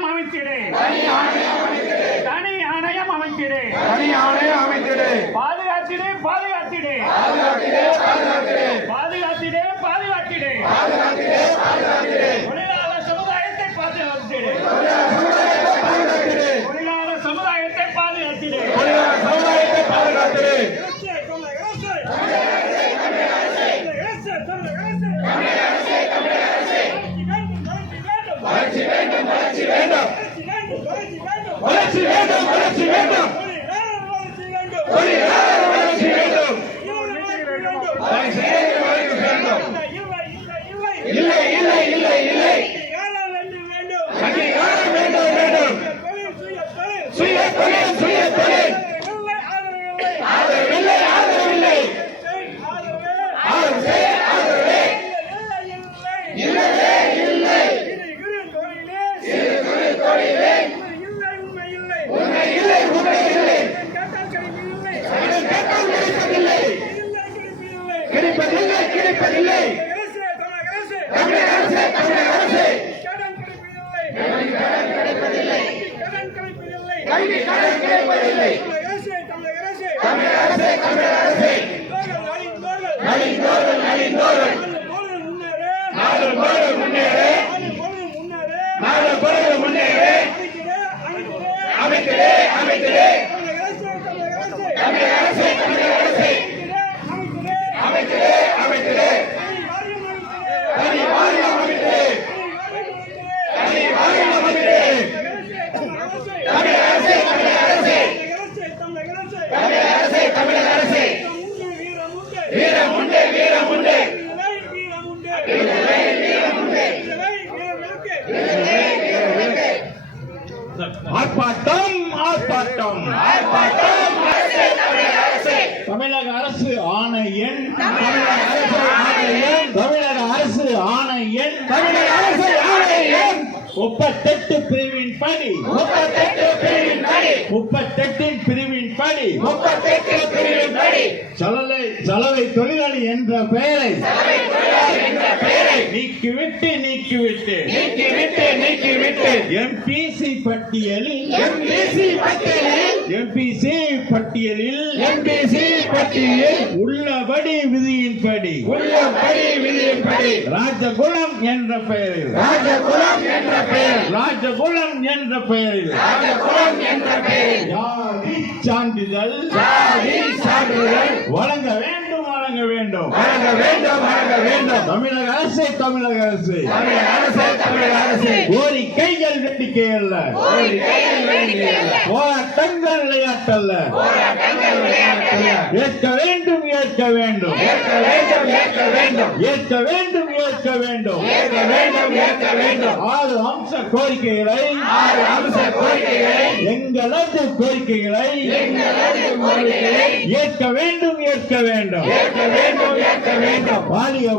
அமைத்திடு தனி ஆணையம் அமைத்திடு பாதுகாத்திடு தொழிலாளர் சமுதாயத்தை பாதுகாத்திடு வளர்ச்சி வேண்டும். கிடைப்பதில்லை. தமிழக அரசு ஆணை எண் 38 பிரிவின் படி சலவை தொழிலாளி என்ற பெயரை நீக்கிவிட்டு எம்பிசி பட்டியலில் உள்ளபடி விதியின்படி ராஜகுலம் என்ற பெயரில் சான்றிதழ் வழங்க வேண்டும். தமிழக அரசு கோரிக்கைகள் வேடிக்கை அல்ல, போராட்டங்கள் விளையாட்டல்ல. ஏற்க வேண்டும். ஆறு அம்ச கோரிக்கைகளை எங்களது கோரிக்கைகளை ஏற்க வேண்டும். வாழியவே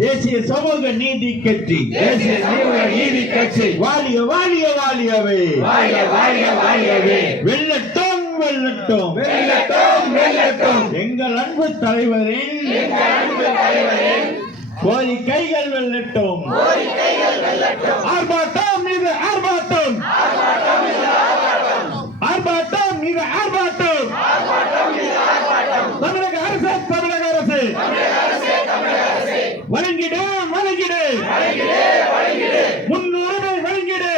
தேசிய சமூக நீதி கட்சி வாழியவே வெல்லட்டும் எங்கள் அன்பு தலைவரின் கோரிக்கைகள் வெல்லட்டும். ஆர்ப்பாட்டம் மீது ஆர்ப்பாட்டம். தமிழக அரசு வழங்கிடு முன்னுரிமை வழங்கிடு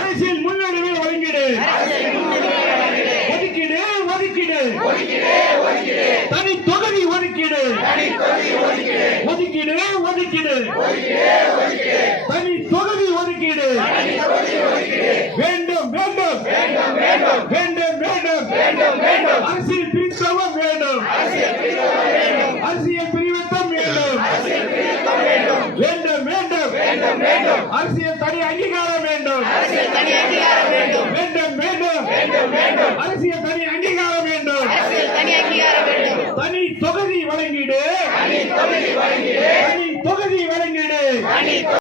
அரசியல் முன்னுரிமை வழங்கிடு. ஒதுக்கிடு தனி தொகுதி ஒதுக்கிடு தனி தொகுதி ஒதுக்கீடு வேண்டும். அரசியல் பிரித்தவம் வேண்டும். அரசியல் பிரிவத்தம் வேண்டும். அரசியல் தனி அங்கீகாரம் வேண்டும். அரசியல் தனி அங்கீகாரம் வேண்டும். தனி தொகுதி